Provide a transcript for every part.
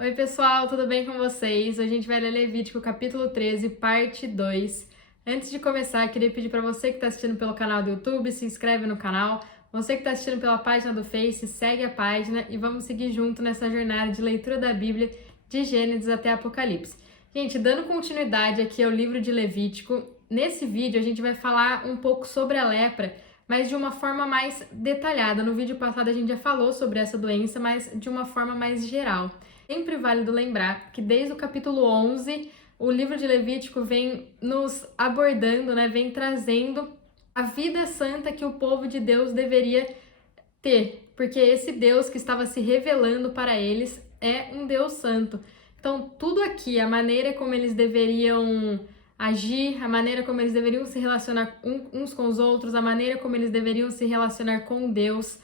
Oi pessoal, tudo bem com vocês? Hoje a gente vai ler Levítico capítulo 13, parte 2. Antes de começar, queria pedir para você que está assistindo pelo canal do YouTube, se inscreve no canal. Você que está assistindo pela página do Face, segue a página e vamos seguir junto nessa jornada de leitura da Bíblia de Gênesis até Apocalipse. Gente, dando continuidade aqui ao livro de Levítico, nesse vídeo a gente vai falar um pouco sobre a lepra, mas de uma forma mais detalhada. No vídeo passado a gente já falou sobre essa doença, mas de uma forma mais geral. Sempre válido lembrar que desde o capítulo 11, o livro de Levítico vem nos abordando, vem trazendo a vida santa que o povo de Deus deveria ter, porque esse Deus que estava se revelando para eles é um Deus santo. Então, tudo aqui, a maneira como eles deveriam agir, a maneira como eles deveriam se relacionar uns com os outros, a maneira como eles deveriam se relacionar com Deus,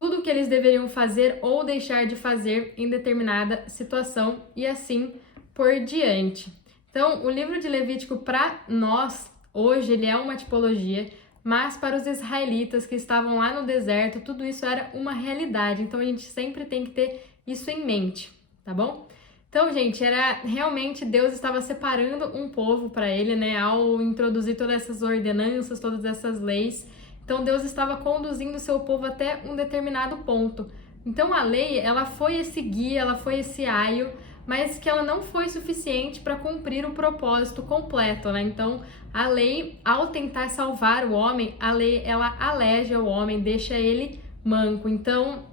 tudo o que eles deveriam fazer ou deixar de fazer em determinada situação e assim por diante. Então, o livro de Levítico para nós, hoje, ele é uma tipologia, mas para os israelitas que estavam lá no deserto, tudo isso era uma realidade. Então, a gente sempre tem que ter isso em mente, tá bom? Então, gente, era realmente Deus estava separando um povo para ele, ao introduzir todas essas ordenanças, todas essas leis. Então, Deus estava conduzindo o seu povo até um determinado ponto. Então, a lei, ela foi esse guia, ela foi esse aio, mas que ela não foi suficiente para cumprir o propósito completo, Então, a lei, ao tentar salvar o homem, a lei, ela aleja o homem, deixa ele manco. Então,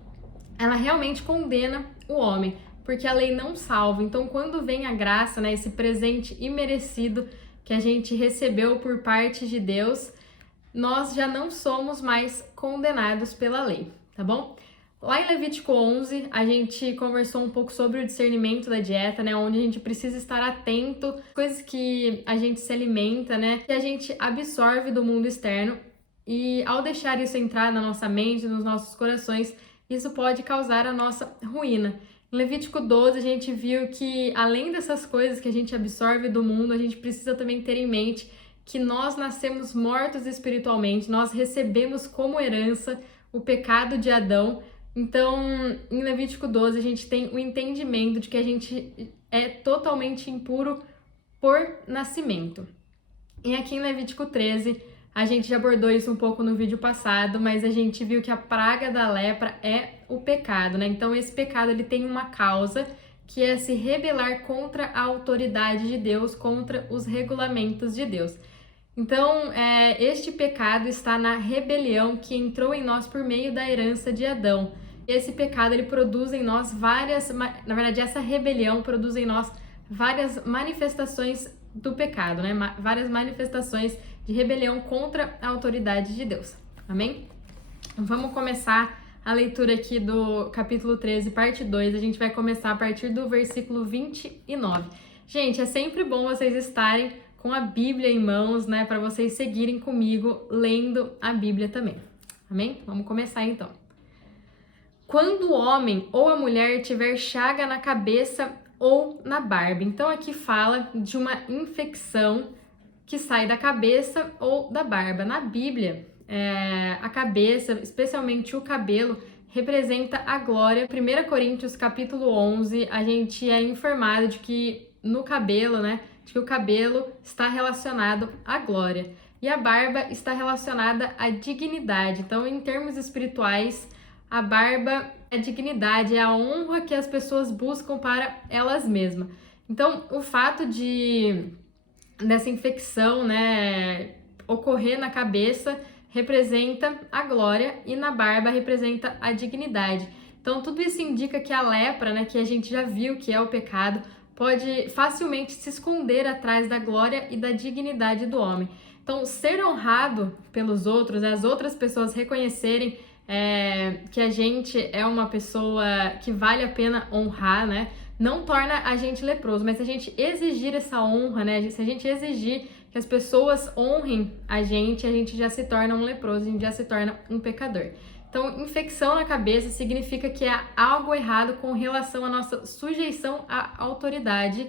ela realmente condena o homem, porque a lei não salva. Então, quando vem a graça, esse presente imerecido que a gente recebeu por parte de Deus, nós já não somos mais condenados pela lei, tá bom? Lá em Levítico 11, a gente conversou um pouco sobre o discernimento da dieta, onde a gente precisa estar atento, coisas que a gente se alimenta, que a gente absorve do mundo externo, e ao deixar isso entrar na nossa mente, nos nossos corações, isso pode causar a nossa ruína. Em Levítico 12, a gente viu que, além dessas coisas que a gente absorve do mundo, a gente precisa também ter em mente que nós nascemos mortos espiritualmente, nós recebemos como herança o pecado de Adão. Então, em Levítico 12, a gente tem o entendimento de que a gente é totalmente impuro por nascimento. E aqui em Levítico 13, a gente já abordou isso um pouco no vídeo passado, mas a gente viu que a praga da lepra é o pecado, Então, esse pecado ele tem uma causa, que é se rebelar contra a autoridade de Deus, contra os regulamentos de Deus. Então, este pecado está na rebelião que entrou em nós por meio da herança de Adão. Esse pecado, ele produz em nós na verdade, essa rebelião produz em nós várias manifestações do pecado, Várias manifestações de rebelião contra a autoridade de Deus. Amém? Vamos começar a leitura aqui do capítulo 13, parte 2. A gente vai começar a partir do versículo 29. Gente, é sempre bom vocês estarem com a Bíblia em mãos, para vocês seguirem comigo lendo a Bíblia também. Amém? Vamos começar então. Quando o homem ou a mulher tiver chaga na cabeça ou na barba. Então aqui fala de uma infecção que sai da cabeça ou da barba. Na Bíblia, a cabeça, especialmente o cabelo, representa a glória. 1 Coríntios capítulo 11, a gente é informado de que no cabelo, de que o cabelo está relacionado à glória e a barba está relacionada à dignidade. Então, em termos espirituais, a barba é a dignidade, é a honra que as pessoas buscam para elas mesmas. Então, o fato dessa infecção, ocorrer na cabeça representa a glória e na barba representa a dignidade. Então, tudo isso indica que a lepra, que a gente já viu que é o pecado, pode facilmente se esconder atrás da glória e da dignidade do homem. Então, ser honrado pelos outros, as outras pessoas reconhecerem que a gente é uma pessoa que vale a pena honrar, não torna a gente leproso, mas se a gente exigir essa honra, se a gente exigir que as pessoas honrem a gente já se torna um leproso, a gente já se torna um pecador. Então, infecção na cabeça significa que há algo errado com relação à nossa sujeição à autoridade,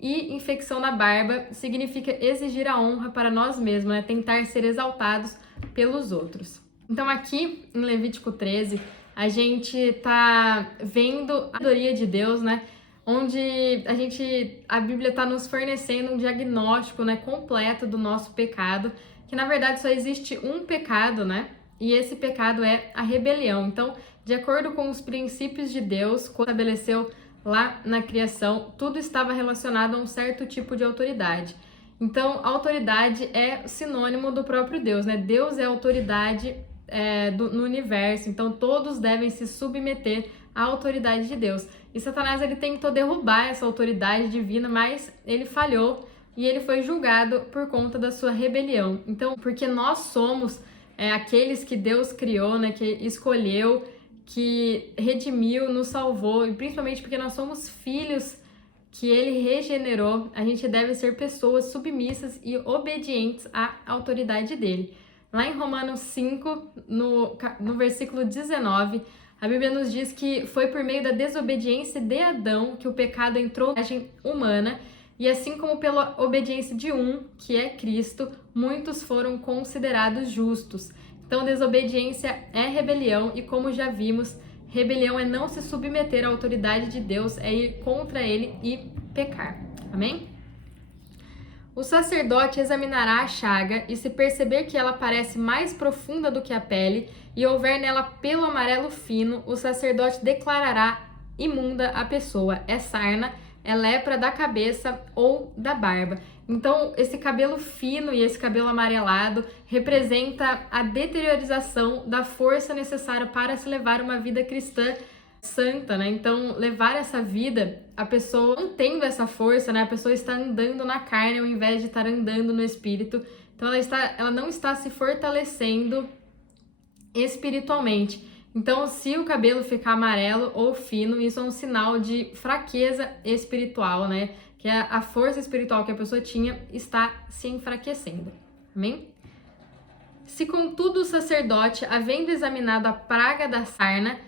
e infecção na barba significa exigir a honra para nós mesmos, tentar ser exaltados pelos outros. Então, aqui em Levítico 13, a gente tá vendo a sabedoria de Deus, onde a Bíblia está nos fornecendo um diagnóstico, né, completo do nosso pecado, que na verdade só existe um pecado, né? E esse pecado é a rebelião. Então, de acordo com os princípios de Deus, quando estabeleceu lá na criação, tudo estava relacionado a um certo tipo de autoridade. Então, a autoridade é sinônimo do próprio Deus, né? Deus é a autoridade no universo, então todos devem se submeter à autoridade de Deus. E Satanás, ele tentou derrubar essa autoridade divina, mas ele falhou e ele foi julgado por conta da sua rebelião. Então, porque nós somos aqueles que Deus criou, né, que escolheu, que redimiu, nos salvou, e principalmente porque nós somos filhos que ele regenerou, a gente deve ser pessoas submissas e obedientes à autoridade dele. Lá em Romanos 5, no versículo 19, a Bíblia nos diz que foi por meio da desobediência de Adão que o pecado entrou na linhagem humana, e assim como pela obediência de um, que é Cristo, muitos foram considerados justos. Então, desobediência é rebelião, e como já vimos, rebelião é não se submeter à autoridade de Deus, é ir contra ele e pecar. Amém? O sacerdote examinará a chaga e, se perceber que ela parece mais profunda do que a pele e houver nela pelo amarelo fino, o sacerdote declarará imunda a pessoa. É sarna, é lepra da cabeça ou da barba. Então, esse cabelo fino e esse cabelo amarelado representa a deteriorização da força necessária para se levar uma vida cristã santa, né? Então, levar essa vida, a pessoa não tendo essa força, né? A pessoa está andando na carne ao invés de estar andando no espírito. Então, ela não está se fortalecendo espiritualmente. Então, se o cabelo ficar amarelo ou fino, isso é um sinal de fraqueza espiritual, né? Que a força espiritual que a pessoa tinha está se enfraquecendo. Amém? Se, contudo, o sacerdote, havendo examinado a praga da sarna,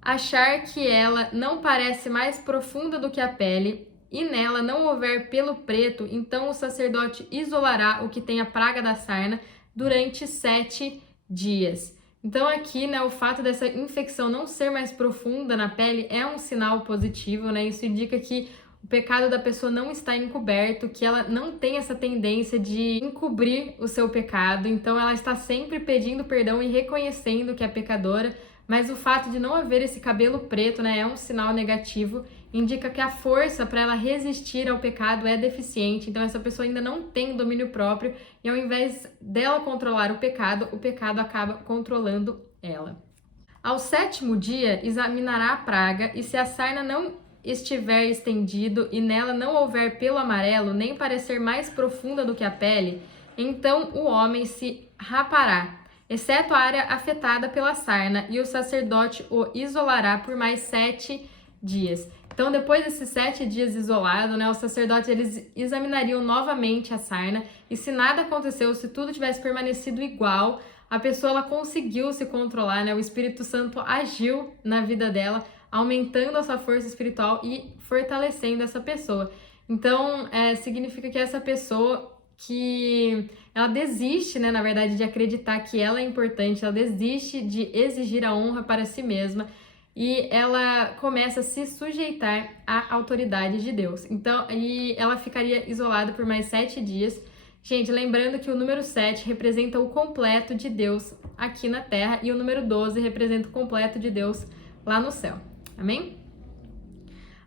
achar que ela não parece mais profunda do que a pele, e nela não houver pelo preto, então o sacerdote isolará o que tem a praga da sarna durante 7 dias. Então aqui, né, o fato dessa infecção não ser mais profunda na pele é um sinal positivo, né? Isso indica que o pecado da pessoa não está encoberto, que ela não tem essa tendência de encobrir o seu pecado, então ela está sempre pedindo perdão e reconhecendo que é pecadora, mas o fato de não haver esse cabelo preto, né, é um sinal negativo, indica que a força para ela resistir ao pecado é deficiente, então essa pessoa ainda não tem domínio próprio, e ao invés dela controlar o pecado acaba controlando ela. Ao 7º dia, examinará a praga, e se a sarna não estiver estendido e nela não houver pelo amarelo, nem parecer mais profunda do que a pele, então o homem se rapará, exceto a área afetada pela sarna, e o sacerdote o isolará por mais 7 dias. Então, depois desses 7 dias isolado, né, os sacerdotes eles examinariam novamente a sarna, e se nada aconteceu, se tudo tivesse permanecido igual, a pessoa ela conseguiu se controlar, né? O Espírito Santo agiu na vida dela, aumentando a sua força espiritual e fortalecendo essa pessoa. Então, significa que essa pessoa que ela desiste, né, na verdade, de acreditar que ela é importante, ela desiste de exigir a honra para si mesma e ela começa a se sujeitar à autoridade de Deus. Então, e ela ficaria isolada por mais 7 dias. Gente, lembrando que o número 7 representa o completo de Deus aqui na Terra e o número 12 representa o completo de Deus lá no céu. Amém?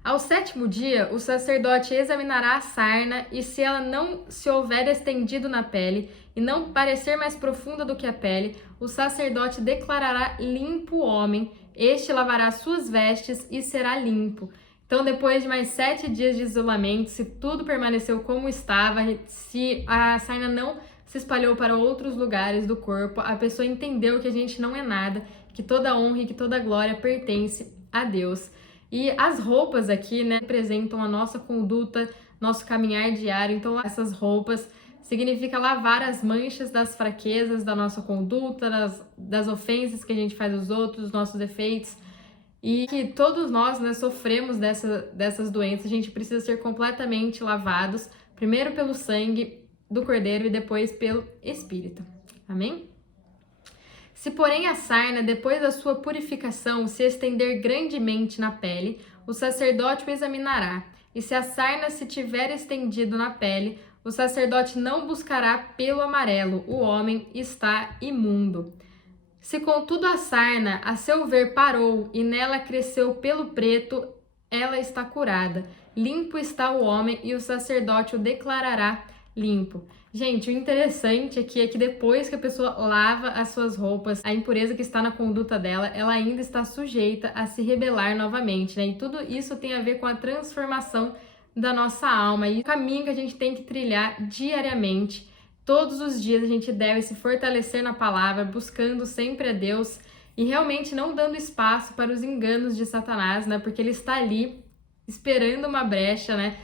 Ao 7º dia, o sacerdote examinará a sarna, e se ela não se houver estendido na pele e não parecer mais profunda do que a pele, o sacerdote declarará limpo o homem, este lavará suas vestes e será limpo. Então, depois de mais 7 dias de isolamento, se tudo permaneceu como estava, se a sarna não se espalhou para outros lugares do corpo, a pessoa entendeu que a gente não é nada, que toda honra e que toda glória pertence a Deus. E as roupas aqui, né, representam a nossa conduta, nosso caminhar diário. Então, essas roupas significa lavar as manchas das fraquezas da nossa conduta, das ofensas que a gente faz aos outros, dos nossos defeitos. E que todos nós, né, sofremos dessas doenças. A gente precisa ser completamente lavados, primeiro pelo sangue do Cordeiro e depois pelo Espírito. Amém? Se, porém, a sarna, depois da sua purificação, se estender grandemente na pele, o sacerdote o examinará, e se a sarna se tiver estendido na pele, o sacerdote não buscará pelo amarelo, o homem está imundo. Se contudo a sarna, a seu ver, parou e nela cresceu pelo preto, ela está curada. Limpo está o homem e o sacerdote o declarará limpo. Gente, o interessante aqui é que depois que a pessoa lava as suas roupas, a impureza que está na conduta dela, ela ainda está sujeita a se rebelar novamente, né? E tudo isso tem a ver com a transformação da nossa alma e o caminho que a gente tem que trilhar diariamente. Todos os dias a gente deve se fortalecer na palavra, buscando sempre a Deus e realmente não dando espaço para os enganos de Satanás, né? Porque ele está ali esperando uma brecha, né?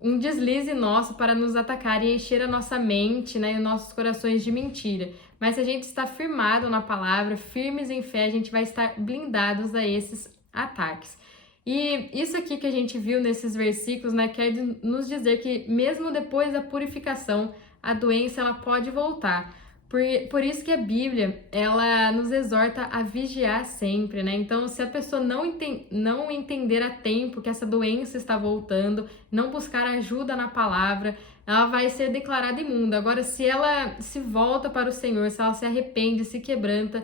Um deslize nosso para nos atacar e encher a nossa mente, né, e os nossos corações de mentira. Mas se a gente está firmado na palavra, firmes em fé, a gente vai estar blindados a esses ataques. E isso aqui que a gente viu nesses versículos, né, quer nos dizer que mesmo depois da purificação, a doença ela pode voltar. Por isso que a Bíblia, ela nos exorta a vigiar sempre, né? Então, se a pessoa não entender a tempo que essa doença está voltando, não buscar ajuda na palavra, ela vai ser declarada imunda. Agora, se ela se volta para o Senhor, se ela se arrepende, se quebranta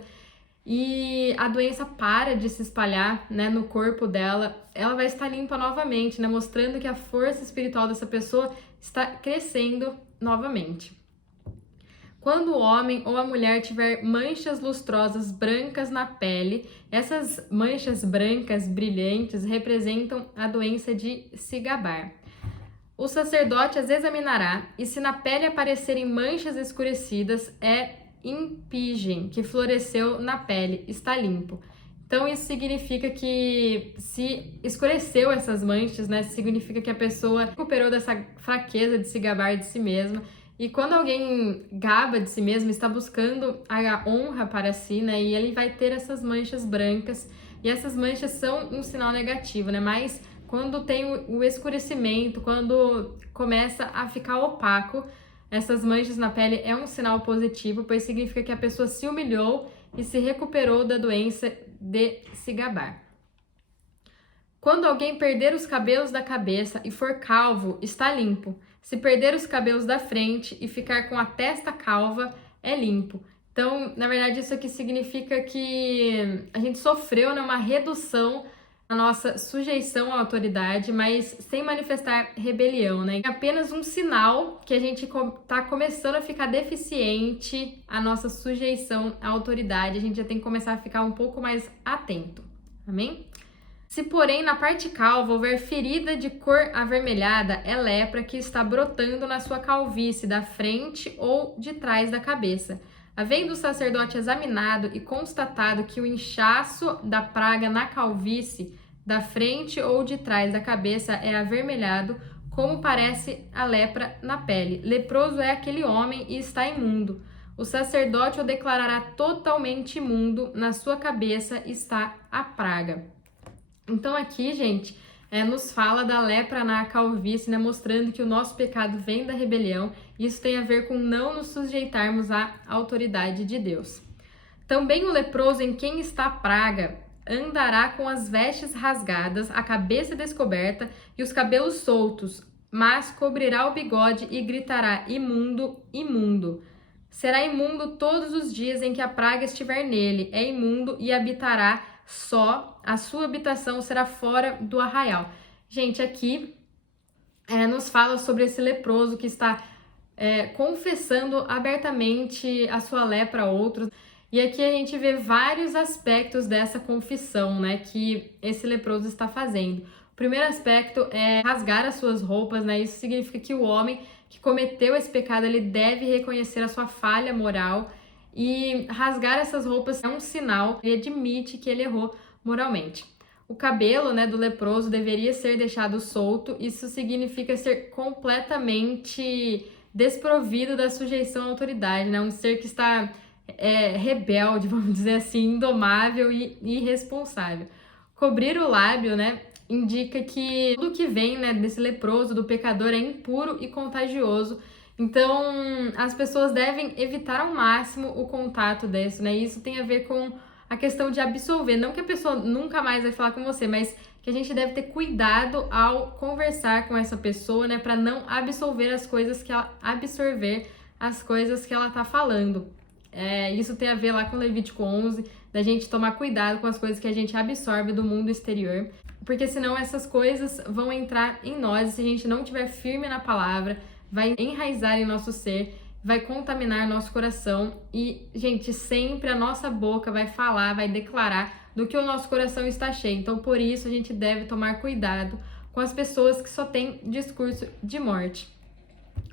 e a doença para de se espalhar, né, no corpo dela, ela vai estar limpa novamente, né? Mostrando que a força espiritual dessa pessoa está crescendo novamente. Quando o homem ou a mulher tiver manchas lustrosas brancas na pele, essas manchas brancas brilhantes representam a doença de se gabar. O sacerdote as examinará e se na pele aparecerem manchas escurecidas, é impigem, que floresceu na pele, está limpo. Então isso significa que se escureceu essas manchas, né, significa que a pessoa recuperou dessa fraqueza de se gabar de si mesma. E quando alguém gaba de si mesmo, está buscando a honra para si, né? E ele vai ter essas manchas brancas. E essas manchas são um sinal negativo, né? Mas quando tem o escurecimento, quando começa a ficar opaco, essas manchas na pele é um sinal positivo, pois significa que a pessoa se humilhou e se recuperou da doença de se gabar. Quando alguém perder os cabelos da cabeça e for calvo, está limpo. Se perder os cabelos da frente e ficar com a testa calva, é limpo. Então, na verdade, isso aqui significa que a gente sofreu, né, uma redução na nossa sujeição à autoridade, mas sem manifestar rebelião, né? É apenas um sinal que a gente está começando a ficar deficiente à nossa sujeição à autoridade. A gente já tem que começar a ficar um pouco mais atento. Amém? Se, porém, na parte calva houver ferida de cor avermelhada, é lepra que está brotando na sua calvície, da frente ou de trás da cabeça. Havendo o sacerdote examinado e constatado que o inchaço da praga na calvície, da frente ou de trás da cabeça, é avermelhado, como parece a lepra na pele. Leproso é aquele homem e está imundo. O sacerdote o declarará totalmente imundo, na sua cabeça está a praga. Então aqui, gente, nos fala da lepra na calvície, né, mostrando que o nosso pecado vem da rebelião. Isso tem a ver com não nos sujeitarmos à autoridade de Deus. Também o leproso em quem está a praga andará com as vestes rasgadas, a cabeça descoberta e os cabelos soltos, mas cobrirá o bigode e gritará: imundo, imundo. Será imundo todos os dias em que a praga estiver nele, é imundo e habitará só, a sua habitação será fora do arraial. Gente, aqui nos fala sobre esse leproso que está confessando abertamente a sua lepra a outros. E aqui a gente vê vários aspectos dessa confissão, né, que esse leproso está fazendo. O primeiro aspecto é rasgar as suas roupas, né? Isso significa que o homem que cometeu esse pecado, ele deve reconhecer a sua falha moral. E rasgar essas roupas é um sinal, ele admite que ele errou moralmente. O cabelo, né, do leproso deveria ser deixado solto, isso significa ser completamente desprovido da sujeição à autoridade, né? Um ser que está rebelde, vamos dizer assim, indomável e irresponsável. Cobrir o lábio, né, indica que tudo que vem, né, desse leproso, do pecador, é impuro e contagioso. Então, as pessoas devem evitar ao máximo o contato desse, né? Isso tem a ver com a questão de absolver. Não que a pessoa nunca mais vai falar com você, mas que a gente deve ter cuidado ao conversar com essa pessoa, né, para não absorver as coisas que ela tá falando. Isso tem a ver lá com Levítico 11, da gente tomar cuidado com as coisas que a gente absorve do mundo exterior, porque senão essas coisas vão entrar em nós, e se a gente não estiver firme na palavra, vai enraizar em nosso ser, vai contaminar nosso coração e, gente, sempre a nossa boca vai falar, vai declarar do que o nosso coração está cheio. Então, por isso, a gente deve tomar cuidado com as pessoas que só têm discurso de morte.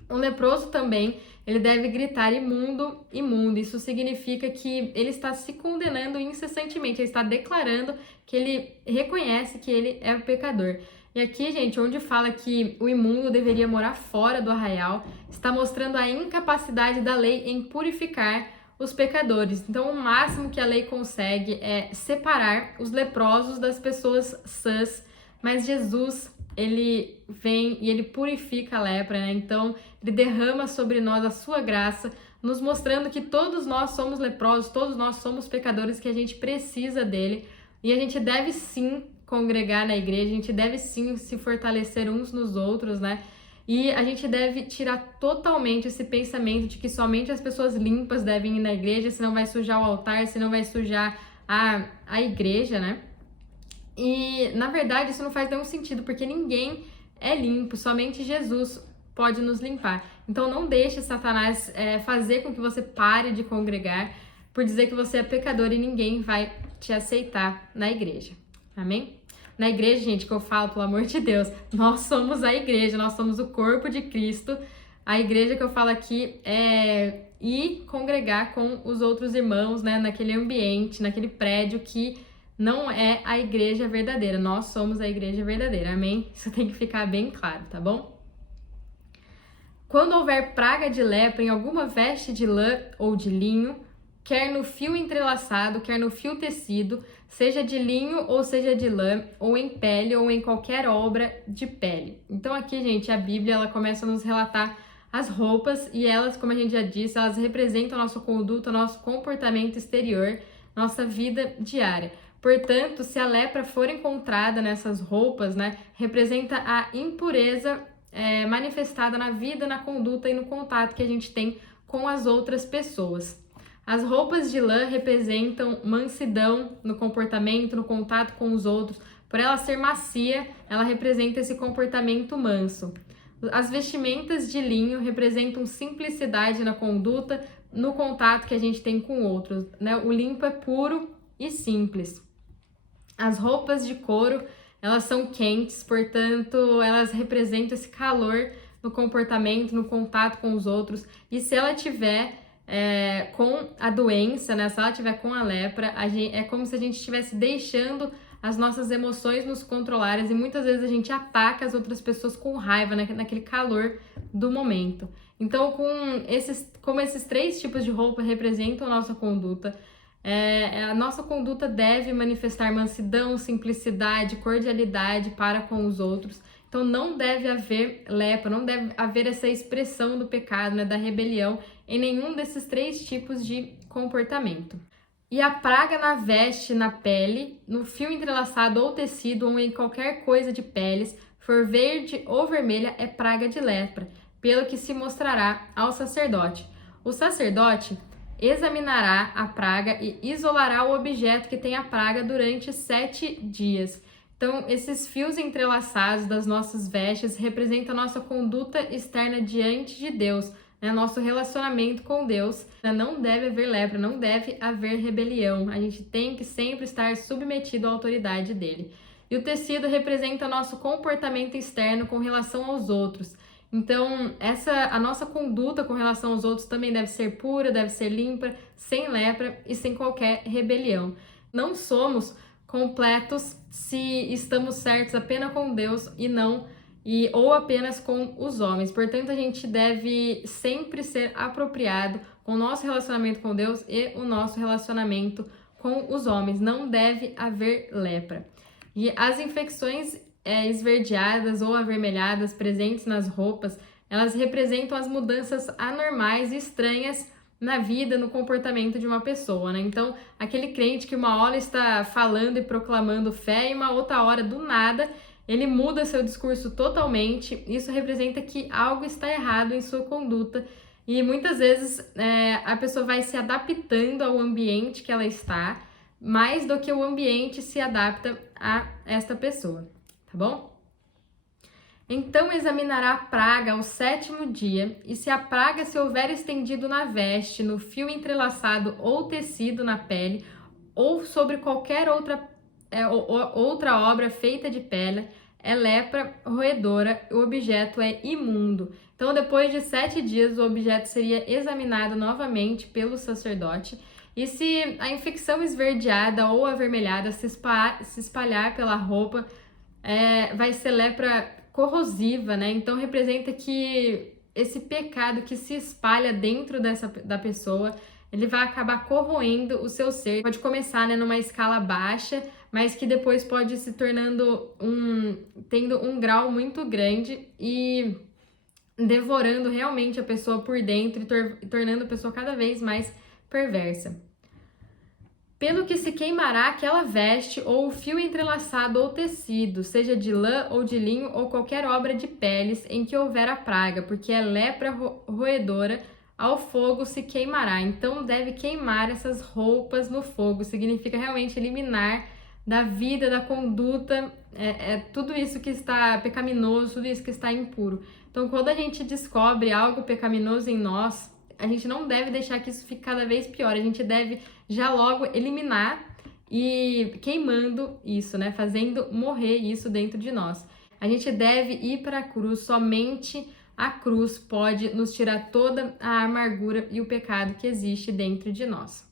O leproso também, ele deve gritar imundo, imundo. Isso significa que ele está se condenando incessantemente, ele está declarando que ele reconhece que ele é o pecador. E aqui, gente, onde fala que o imundo deveria morar fora do arraial, está mostrando a incapacidade da lei em purificar os pecadores. Então, o máximo que a lei consegue é separar os leprosos das pessoas sãs, mas Jesus, ele vem e ele purifica a lepra, né? Então, ele derrama sobre nós a sua graça, nos mostrando que todos nós somos leprosos, todos nós somos pecadores, que a gente precisa dele, e a gente deve sim congregar na igreja, a gente deve sim se fortalecer uns nos outros, né? E a gente deve tirar totalmente esse pensamento de que somente as pessoas limpas devem ir na igreja, senão vai sujar o altar, senão vai sujar a igreja, né? E, na verdade, isso não faz nenhum sentido, porque ninguém é limpo, somente Jesus pode nos limpar. Então, não deixe Satanás fazer com que você pare de congregar por dizer que você é pecador e ninguém vai te aceitar na igreja. Amém? Na igreja, gente, que eu falo, pelo amor de Deus, nós somos a igreja, nós somos o corpo de Cristo. A igreja que eu falo aqui é ir congregar com os outros irmãos, né, naquele ambiente, naquele prédio que não é a igreja verdadeira. Nós somos a igreja verdadeira, amém? Isso tem que ficar bem claro, tá bom? Quando houver praga de lepra em alguma veste de lã ou de linho, quer no fio entrelaçado, quer no fio tecido, seja de linho ou seja de lã, ou em pele ou em qualquer obra de pele. Então aqui, gente, a Bíblia ela começa a nos relatar as roupas e elas, como a gente já disse, elas representam a nossa conduta, nosso comportamento exterior, nossa vida diária. Portanto, se a lepra for encontrada nessas roupas, né, representa a impureza manifestada na vida, na conduta e no contato que a gente tem com as outras pessoas. As roupas de lã representam mansidão no comportamento, no contato com os outros. Por ela ser macia, ela representa esse comportamento manso. As vestimentas de linho representam simplicidade na conduta, no contato que a gente tem com outros, né? O limpo é puro e simples. As roupas de couro, elas são quentes, portanto, elas representam esse calor no comportamento, no contato com os outros. E se ela tiver com a doença, né? Se ela tiver com a lepra, é como se a gente estivesse deixando as nossas emoções nos controlarem e muitas vezes a gente ataca as outras pessoas com raiva, né? Naquele calor do momento. Então, como esses três tipos de roupa representam a nossa conduta, a nossa conduta deve manifestar mansidão, simplicidade, cordialidade para com os outros. Então não deve haver lepra, não deve haver essa expressão do pecado, né, da rebelião em nenhum desses três tipos de comportamento. E a praga na veste, na pele, no fio entrelaçado ou tecido ou em qualquer coisa de peles, for verde ou vermelha, é praga de lepra, pelo que se mostrará ao sacerdote. O sacerdote examinará a praga e isolará o objeto que tem a praga durante 7 dias. Então, esses fios entrelaçados das nossas vestes representam a nossa conduta externa diante de Deus, né? Nosso relacionamento com Deus. Não deve haver lepra, não deve haver rebelião. A gente tem que sempre estar submetido à autoridade dele. E o tecido representa o nosso comportamento externo com relação aos outros. Então, a nossa conduta com relação aos outros também deve ser pura, deve ser limpa, sem lepra e sem qualquer rebelião. Não somos completos se estamos certos apenas com Deus ou apenas com os homens. Portanto, a gente deve sempre ser apropriado com o nosso relacionamento com Deus e o nosso relacionamento com os homens. Não deve haver lepra. E as infecções esverdeadas ou avermelhadas presentes nas roupas, elas representam as mudanças anormais e estranhas na vida, no comportamento de uma pessoa, né? Então, aquele crente que uma hora está falando e proclamando fé e uma outra hora, do nada, ele muda seu discurso totalmente. Isso representa que algo está errado em sua conduta e muitas vezes a pessoa vai se adaptando ao ambiente que ela está, mais do que o ambiente se adapta a esta pessoa, tá bom? Então examinará a praga ao 7º dia, e se a praga se houver estendido na veste, no fio entrelaçado ou tecido na pele, ou sobre qualquer outra obra feita de pele, é lepra roedora, o objeto é imundo. Então, depois de 7 dias, o objeto seria examinado novamente pelo sacerdote, e se a infecção esverdeada ou avermelhada se espalhar pela roupa, vai ser lepra corrosiva, né? Então representa que esse pecado que se espalha dentro da pessoa, ele vai acabar corroendo o seu ser. Pode começar, né, numa escala baixa, mas que depois pode se tornando tendo um grau muito grande e devorando realmente a pessoa por dentro e tornando a pessoa cada vez mais perversa. Pelo que se queimará aquela veste ou o fio entrelaçado ou tecido, seja de lã ou de linho ou qualquer obra de peles em que houver a praga, porque é lepra roedora, ao fogo se queimará. Então deve queimar essas roupas no fogo, significa realmente eliminar da vida, da conduta, tudo isso que está pecaminoso, tudo isso que está impuro. Então quando a gente descobre algo pecaminoso em nós, a gente não deve deixar que isso fique cada vez pior, a gente deve já logo eliminar e queimando isso, né? Fazendo morrer isso dentro de nós. A gente deve ir para a cruz, somente a cruz pode nos tirar toda a amargura e o pecado que existe dentro de nós.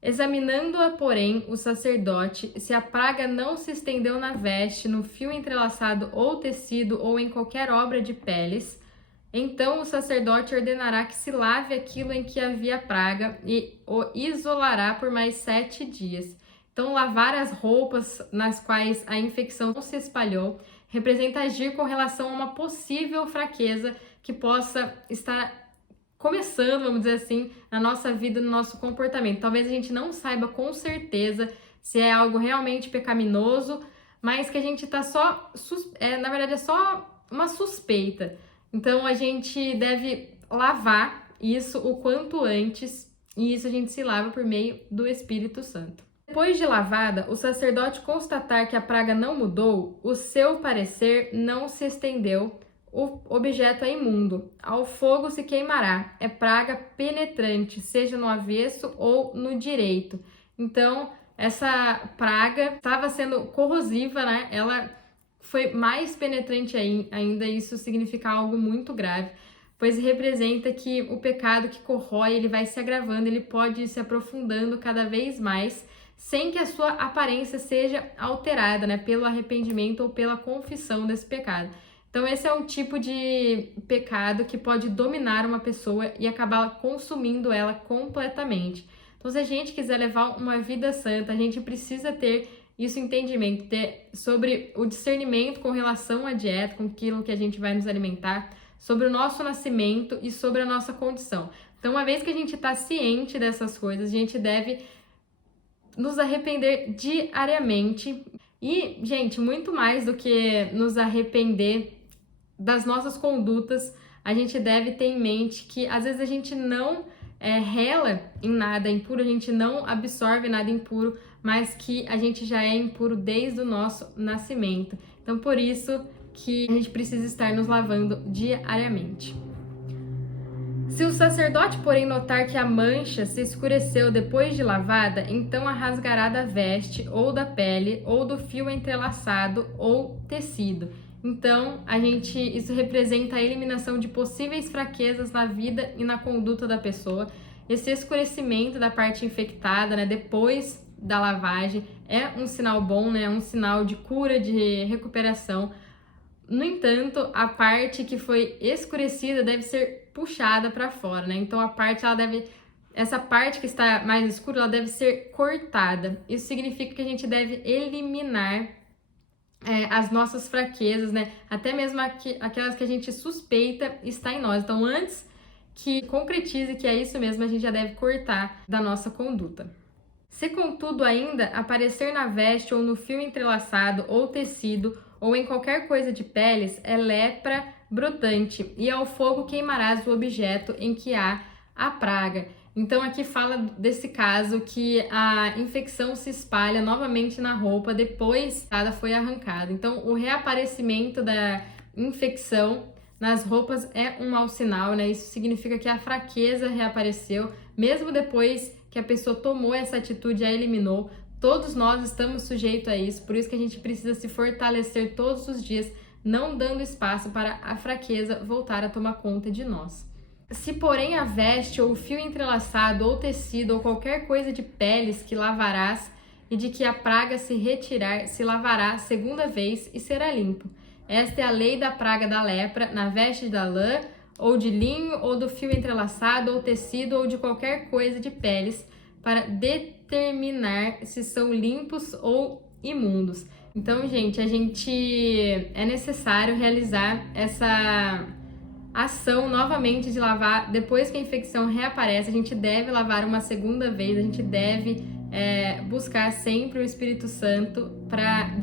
Examinando-a, porém, o sacerdote, se a praga não se estendeu na veste, no fio entrelaçado ou tecido ou em qualquer obra de peles, então o sacerdote ordenará que se lave aquilo em que havia praga e o isolará por mais 7 dias. Então, lavar as roupas nas quais a infecção não se espalhou representa agir com relação a uma possível fraqueza que possa estar começando, vamos dizer assim, na nossa vida, no nosso comportamento. Talvez a gente não saiba com certeza se é algo realmente pecaminoso, mas que a gente está na verdade é só uma suspeita. Então, a gente deve lavar isso o quanto antes, e isso a gente se lava por meio do Espírito Santo. Depois de lavada, o sacerdote constatar que a praga não mudou, o seu parecer não se estendeu, o objeto é imundo, ao fogo se queimará, é praga penetrante, seja no avesso ou no direito. Então, essa praga estava sendo corrosiva, né? Ela foi mais penetrante ainda, isso significa algo muito grave, pois representa que o pecado que corrói, ele vai se agravando, ele pode ir se aprofundando cada vez mais, sem que a sua aparência seja alterada, né, pelo arrependimento ou pela confissão desse pecado. Então esse é um tipo de pecado que pode dominar uma pessoa e acabar consumindo ela completamente. Então se a gente quiser levar uma vida santa, a gente precisa ter isso entendimento, ter sobre o discernimento com relação à dieta, com aquilo que a gente vai nos alimentar, sobre o nosso nascimento e sobre a nossa condição. Então, uma vez que a gente está ciente dessas coisas, a gente deve nos arrepender diariamente. E, gente, muito mais do que nos arrepender das nossas condutas, a gente deve ter em mente que às vezes a gente não rela em nada impuro, a gente não absorve nada impuro, mas que a gente já é impuro desde o nosso nascimento. Então, por isso que a gente precisa estar nos lavando diariamente. Se o sacerdote, porém, notar que a mancha se escureceu depois de lavada, então a rasgará da veste, ou da pele, ou do fio entrelaçado, ou tecido. Então, isso representa a eliminação de possíveis fraquezas na vida e na conduta da pessoa. Esse escurecimento da parte infectada, né, depois da lavagem, é um sinal bom, né, é um sinal de cura, de recuperação. No entanto, a parte que foi escurecida deve ser puxada para fora, né? Então essa parte que está mais escura, ela deve ser cortada. Isso significa que a gente deve eliminar as nossas fraquezas, né? Até mesmo aquelas que a gente suspeita está em nós. Então, antes que concretize que é isso mesmo, a gente já deve cortar da nossa conduta. Se contudo ainda aparecer na veste ou no fio entrelaçado ou tecido ou em qualquer coisa de peles, é lepra brotante, e ao fogo queimarás o objeto em que há a praga. Então aqui fala desse caso que a infecção se espalha novamente na roupa depois que ela foi arrancada. Então o reaparecimento da infecção nas roupas é um mau sinal, né? Isso significa que a fraqueza reapareceu, mesmo depois que a pessoa tomou essa atitude e a eliminou. Todos nós estamos sujeitos a isso, por isso que a gente precisa se fortalecer todos os dias, não dando espaço para a fraqueza voltar a tomar conta de nós. Se porém a veste ou o fio entrelaçado ou tecido ou qualquer coisa de peles que lavarás e de que a praga se retirar, se lavará segunda vez e será limpo. Esta é a lei da praga da lepra, na veste da lã, ou de linho, ou do fio entrelaçado, ou tecido, ou de qualquer coisa de peles, para determinar se são limpos ou imundos. Então, gente, é necessário realizar essa ação novamente de lavar. Depois que a infecção reaparece, a gente deve lavar uma segunda vez, a gente deve buscar sempre o Espírito Santo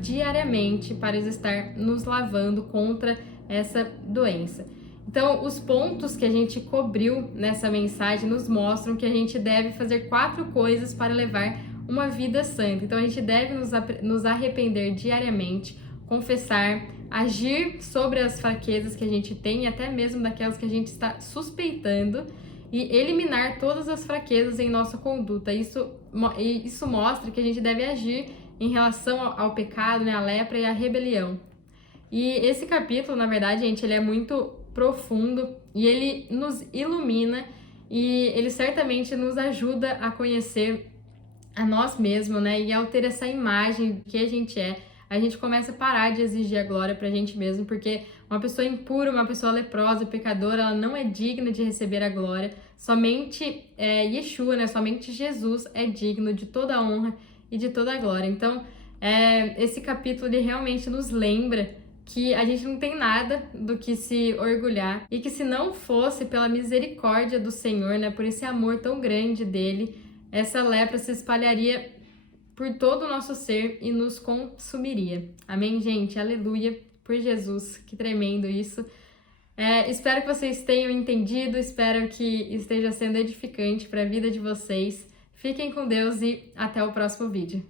diariamente para estar nos lavando contra essa doença. Então, os pontos que a gente cobriu nessa mensagem nos mostram que a gente deve fazer 4 coisas para levar uma vida santa. Então, a gente deve nos arrepender diariamente, confessar, agir sobre as fraquezas que a gente tem, até mesmo daquelas que a gente está suspeitando, e eliminar todas as fraquezas em nossa conduta. Isso mostra que a gente deve agir em relação ao pecado, né, à lepra e à rebelião. E esse capítulo, na verdade, gente, ele é muito profundo e ele nos ilumina e ele certamente nos ajuda a conhecer a nós mesmos, né? E ao ter essa imagem que a gente começa a parar de exigir a glória pra gente mesmo, porque uma pessoa impura, uma pessoa leprosa, pecadora, ela não é digna de receber a glória. Somente Yeshua, né? Somente Jesus é digno de toda a honra e de toda a glória. Então, esse capítulo ele realmente nos lembra que a gente não tem nada do que se orgulhar e que se não fosse pela misericórdia do Senhor, né, por esse amor tão grande dele, essa lepra se espalharia por todo o nosso ser e nos consumiria. Amém, gente? Aleluia por Jesus. Que tremendo isso. Espero que vocês tenham entendido, espero que esteja sendo edificante para a vida de vocês. Fiquem com Deus e até o próximo vídeo.